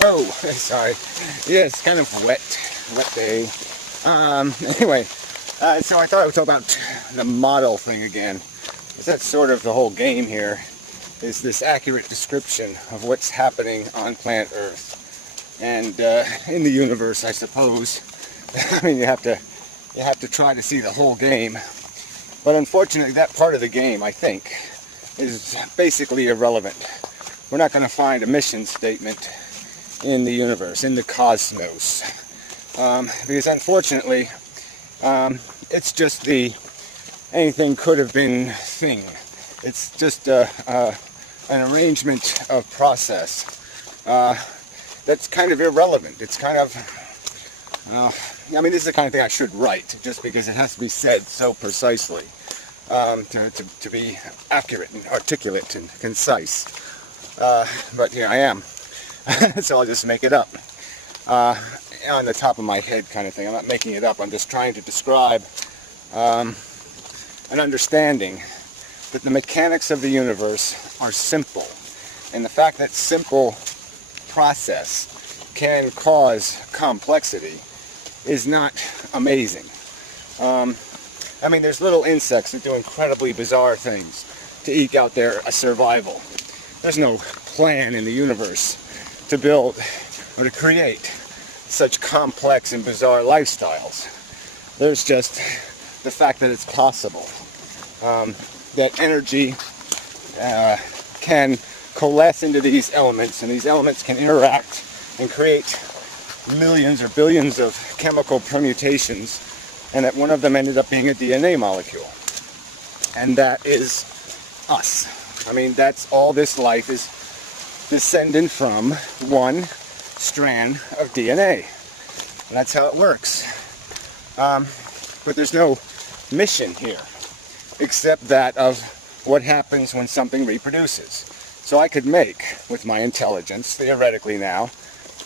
Whoa, sorry. Yeah, it's kind of wet day. Anyway, so I thought I would talk about the model thing again. Because that's sort of the whole game here, is this accurate description of what's happening on planet Earth. And in the universe, I suppose. I mean, you have to try to see the whole game. But unfortunately, that part of the game, I think, is basically irrelevant. We're not going to find a mission statement in the universe, in the cosmos. Because unfortunately, it's just the anything could have been thing. It's just an arrangement of process that's kind of irrelevant. It's kind of, I mean, this is the kind of thing I should write, just because it has to be said so precisely to be accurate and articulate and concise. But here I am. So I'll just make it up. On the top of my head kind of thing. I'm not making it up. I'm just trying to describe an understanding that the mechanics of the universe are simple. And the fact that simple process can cause complexity is not amazing. I mean, there's little insects that do incredibly bizarre things to eke out their survival. There's no plan in the universe to build or to create such complex and bizarre lifestyles. There's just the fact that it's possible. That energy can coalesce into these elements, and these elements can interact and create millions or billions of chemical permutations, and that one of them ended up being a DNA molecule. And that is us. I mean, that's all this life is descended from one strand of DNA. And that's how it works. But there's no mission here, except that of what happens when something reproduces. So I could make, with my intelligence, theoretically now,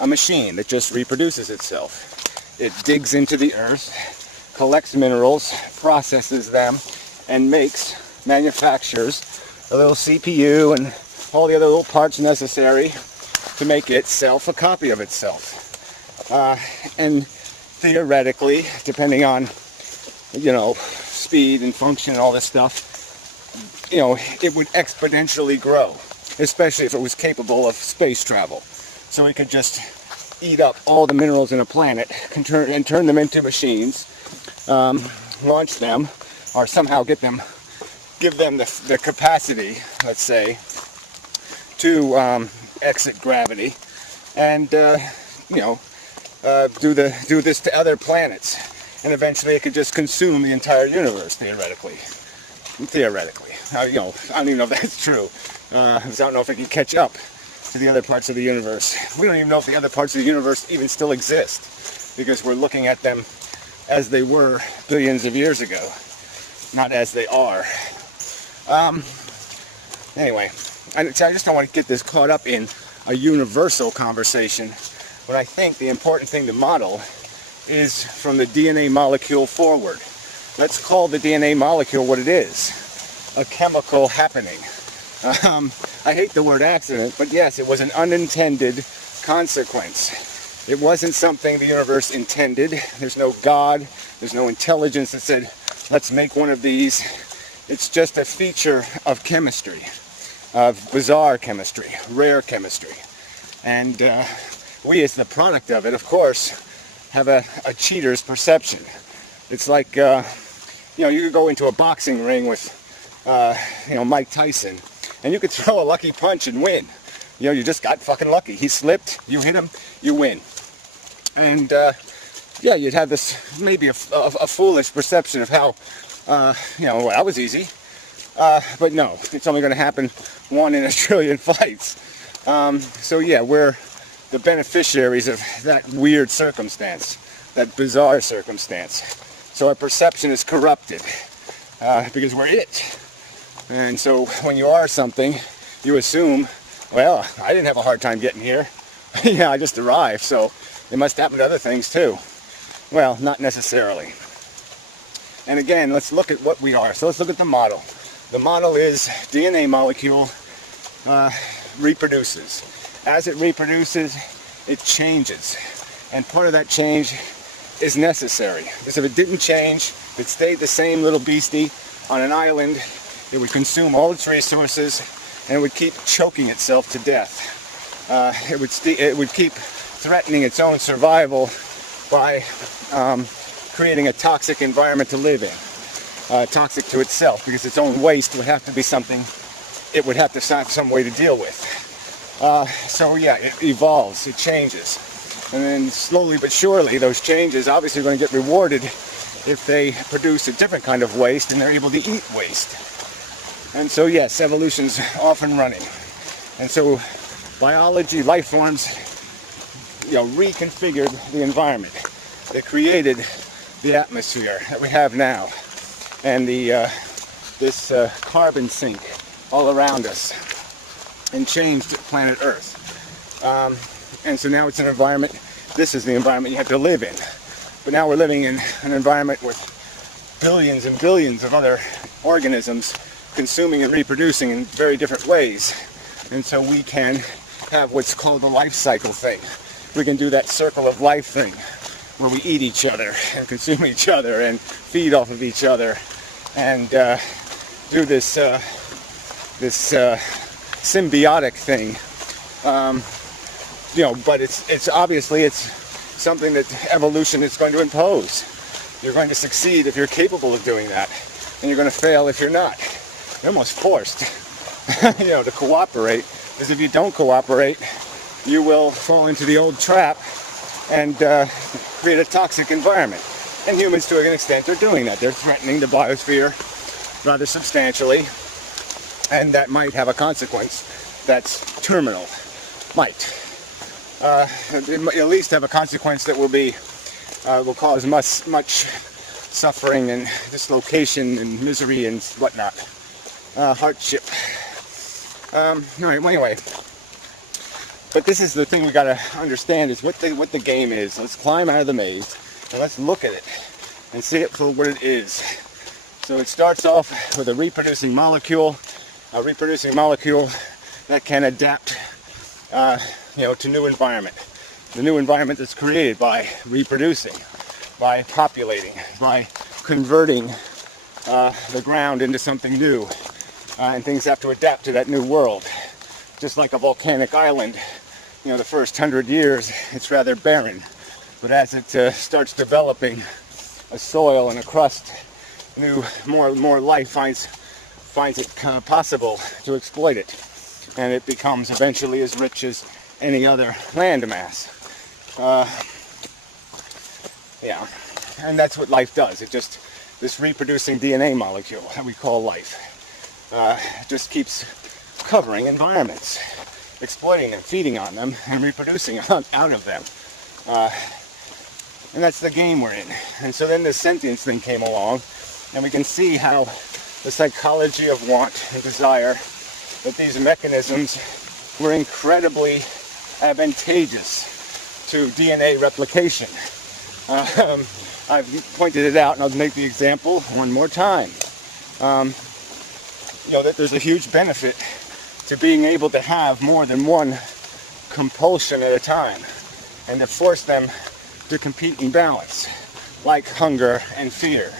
a machine that just reproduces itself. It digs into the earth, collects minerals, processes them, and manufactures a little CPU and all the other little parts necessary to make itself a copy of itself. And theoretically, depending on, speed and function and all this stuff, it would exponentially grow, especially if it was capable of space travel. So it could just eat up all the minerals in a planet and turn them into machines, launch them, or somehow give them the capacity, let's say, to exit gravity, and do this to other planets, and eventually it could just consume the entire universe theoretically. I don't even know if that's true. I don't know if it can catch up to the other parts of the universe. We don't even know if the other parts of the universe even still exist, because we're looking at them as they were billions of years ago, not as they are. Anyway, I just don't want to get this caught up in a universal conversation, but I think the important thing to model is from the DNA molecule forward. Let's call the DNA molecule what it is, a chemical happening. I hate the word accident, but yes, it was an unintended consequence. It wasn't something the universe intended. There's no God, there's no intelligence that said, let's make one of these. It's just a feature of chemistry, of bizarre chemistry, rare chemistry. And we, as the product of it, of course, have a cheater's perception. It's like, you could go into a boxing ring with, Mike Tyson, and you could throw a lucky punch and win. You just got fucking lucky. He slipped, you hit him, you win. And, you'd have this, maybe a foolish perception of how, that was easy. But no, it's only going to happen 1 in a trillion fights. So yeah, we're the beneficiaries of that weird circumstance, that bizarre circumstance. So our perception is corrupted because we're it. And so when you are something, you assume, well, I didn't have a hard time getting here. Yeah, I just arrived, so it must happen to other things too. Well, not necessarily. And again, let's look at what we are. So let's look at the model. The model is DNA molecule reproduces. As it reproduces, it changes. And part of that change is necessary. Because if it didn't change, if it stayed the same little beastie on an island, it would consume all its resources and it would keep choking itself to death. It would keep threatening its own survival by creating a toxic environment to live in. Toxic to itself, because its own waste would have to be something it would have to find some way to deal with. So yeah, it evolves, it changes. And then slowly but surely, those changes obviously are going to get rewarded if they produce a different kind of waste and they're able to eat waste. And so yes, evolution's off and running. And so biology, life forms, reconfigured the environment. They created the atmosphere that we have now, and this carbon sink all around us, and changed planet Earth. And so now it's an environment, this is the environment you have to live in. But now we're living in an environment with billions and billions of other organisms consuming and reproducing in very different ways. And so we can have what's called the life cycle thing. We can do that circle of life thing, where we eat each other and consume each other and feed off of each other, and do this symbiotic thing. But it's obviously something that evolution is going to impose. You're going to succeed if you're capable of doing that, and you're going to fail if you're not. You're almost forced, to cooperate, because if you don't cooperate, you will fall into the old trap and create a toxic environment. And humans, to an extent, are doing that. They're threatening the biosphere rather substantially, and that might have a consequence that's terminal. Might. It might at least have a consequence that will cause much suffering and dislocation and misery and whatnot. Hardship. Anyway. But this is the thing we got to understand, is what the game is. Let's climb out of the maze and let's look at it and see it for what it is. So it starts off with a reproducing molecule that can adapt, to new environment. The new environment that's created by reproducing, by populating, by converting the ground into something new, and things have to adapt to that new world. Just like a volcanic island. The first 100 years, it's rather barren. But as it starts developing a soil and a crust, more life finds it possible to exploit it. And it becomes eventually as rich as any other land mass. And that's what life does. This reproducing DNA molecule that we call life, just keeps covering environments, exploiting them, feeding on them, and reproducing out of them. And that's the game we're in. And so then the sentience thing came along, and we can see how the psychology of want and desire, that these mechanisms were incredibly advantageous to DNA replication. I've pointed it out, and I'll make the example one more time. That there's a huge benefit to being able to have more than one compulsion at a time, and to force them to compete in balance, like hunger and fear.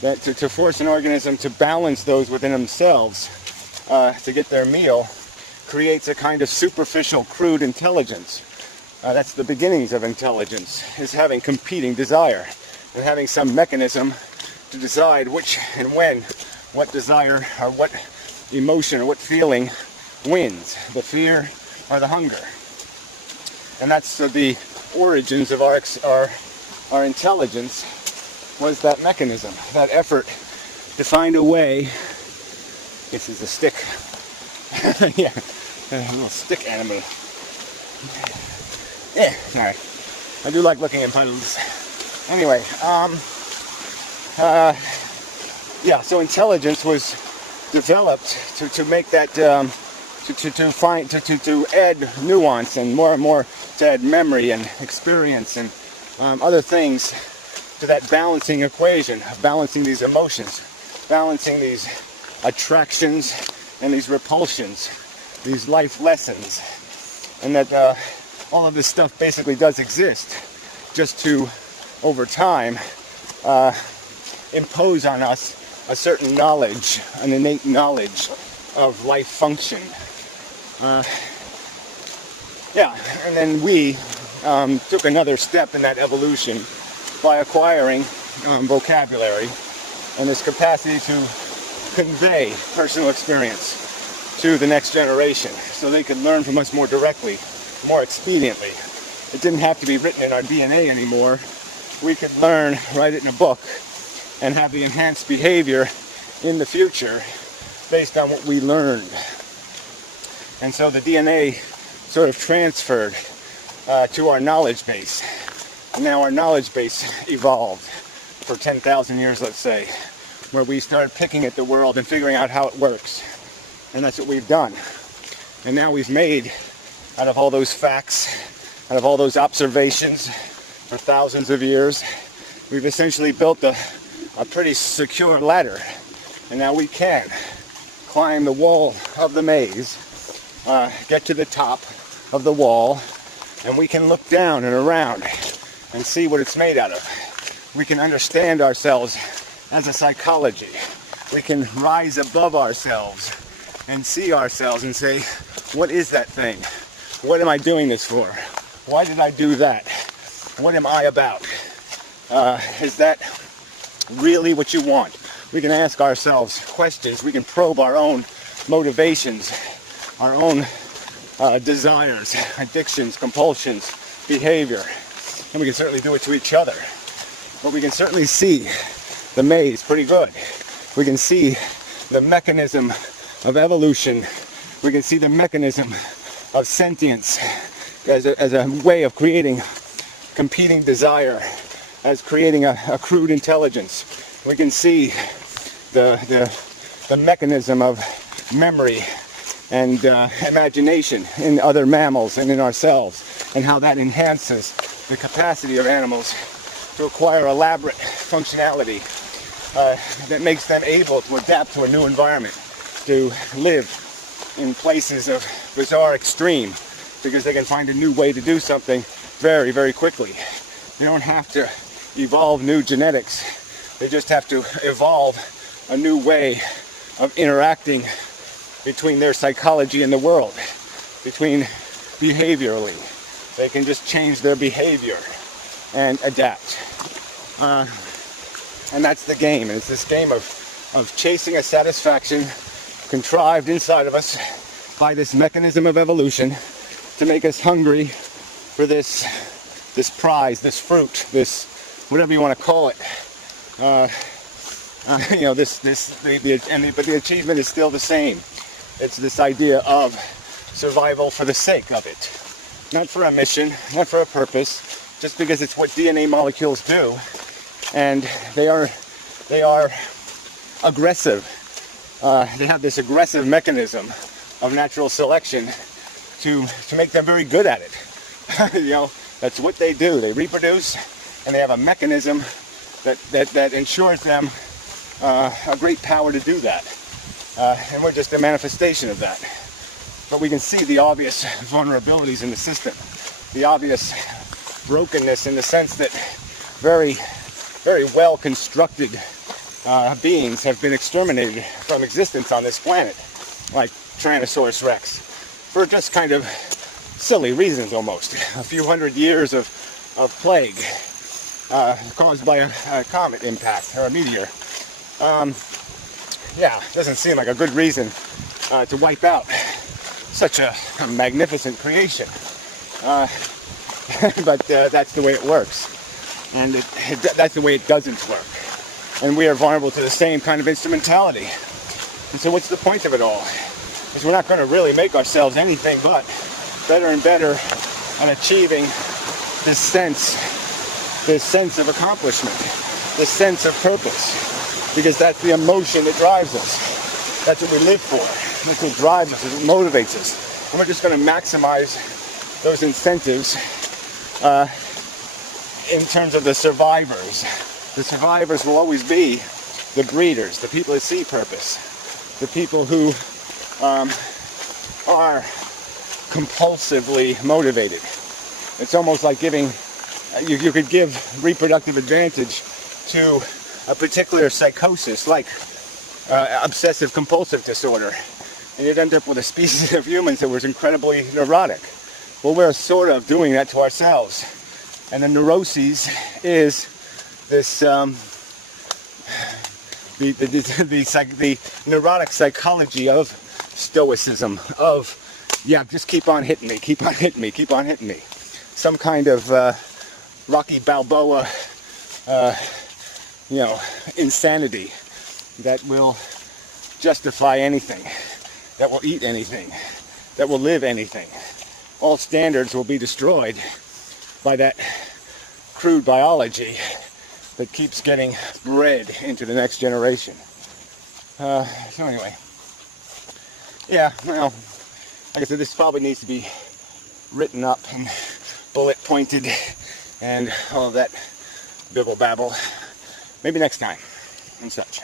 To force an organism to balance those within themselves to get their meal creates a kind of superficial, crude intelligence. That's the beginnings of intelligence, is having competing desire and having some mechanism to decide which and when, what desire or what emotion or what feeling wins, the fear or the hunger. And that's the origins of our intelligence, was that mechanism, that effort to find a way. This is a stick. Yeah, a little stick animal. Yeah, alright. I do like looking in puddles. Anyway, so intelligence was developed to make that, to add nuance and more to add memory and experience and other things to that balancing equation, balancing these emotions, balancing these attractions and these repulsions, these life lessons. and that all of this stuff basically does exist, just to, over time, impose on us a certain knowledge, an innate knowledge of life function. Yeah, and then we took another step in that evolution by acquiring vocabulary and this capacity to convey personal experience to the next generation so they could learn from us more directly, more expediently. It didn't have to be written in our DNA anymore. We could learn, write it in a book, and have the enhanced behavior in the future based on what we learned. And so the DNA sort of transferred to our knowledge base. And now our knowledge base evolved for 10,000 years, let's say, where we started picking at the world and figuring out how it works. And that's what we've done. And now we've made, out of all those facts, out of all those observations for thousands of years, we've essentially built a pretty secure ladder. And now we can climb the wall of the maze, get to the top of the wall, and we can look down and around and see what it's made out of. We can understand ourselves as a psychology. We can rise above ourselves and see ourselves and say, what is that thing? What am I doing this for? Why did I do that? What am I about? Is that really what you want? We can ask ourselves questions. We can probe our own motivations, our own desires, addictions, compulsions, behavior. And we can certainly do it to each other. But we can certainly see the maze pretty good. We can see the mechanism of evolution. We can see the mechanism of sentience as a way of creating competing desire, as creating a crude intelligence. We can see the mechanism of memory and imagination in other mammals and in ourselves, and how that enhances the capacity of animals to acquire elaborate functionality that makes them able to adapt to a new environment, to live in places of bizarre extreme, because they can find a new way to do something very, very quickly. They don't have to evolve new genetics. They just have to evolve a new way of interacting between their psychology and the world, between behaviorally. They can just change their behavior and adapt. And that's the game. And it's this game of chasing a satisfaction contrived inside of us by this mechanism of evolution to make us hungry for this prize, this fruit, this whatever you want to call it. You know, but the achievement is still the same. It's this idea of survival for the sake of it, not for a mission, not for a purpose, just because it's what DNA molecules do, and they are aggressive. They have this aggressive mechanism of natural selection to make them very good at it. You know, that's what they do. They reproduce, and they have a mechanism that ensures them a great power to do that. And we're just a manifestation of that. But we can see the obvious vulnerabilities in the system, the obvious brokenness in the sense that very, very well constructed beings have been exterminated from existence on this planet, like Tyrannosaurus Rex, for just kind of silly reasons almost. A few hundred years of plague caused by a comet impact or a meteor. Yeah, doesn't seem like a good reason to wipe out such a magnificent creation. But that's the way it works. And that's the way it doesn't work. And we are vulnerable to the same kind of instrumentality. And so what's the point of it all? Because we're not going to really make ourselves anything but better and better at achieving this sense of accomplishment, this sense of purpose. Because that's the emotion that drives us. That's what we live for. That's what drives us, it motivates us. And we're just going to maximize those incentives in terms of the survivors. The survivors will always be the breeders, the people that see purpose, the people who are compulsively motivated. It's almost like giving, you could give reproductive advantage to a particular psychosis like obsessive compulsive disorder, and you'd end up with a species of humans that was incredibly neurotic. Well, we're sort of doing that to ourselves, and the neuroses is this the neurotic psychology of stoicism, of just keep on hitting me, keep on hitting me, keep on hitting me. Some kind of Rocky Balboa, insanity that will justify anything, that will eat anything, that will live anything. All standards will be destroyed by that crude biology that keeps getting bred into the next generation. So anyway, yeah, well, like I said, this probably needs to be written up and bullet pointed and all of that bibble babble. Maybe next time and such.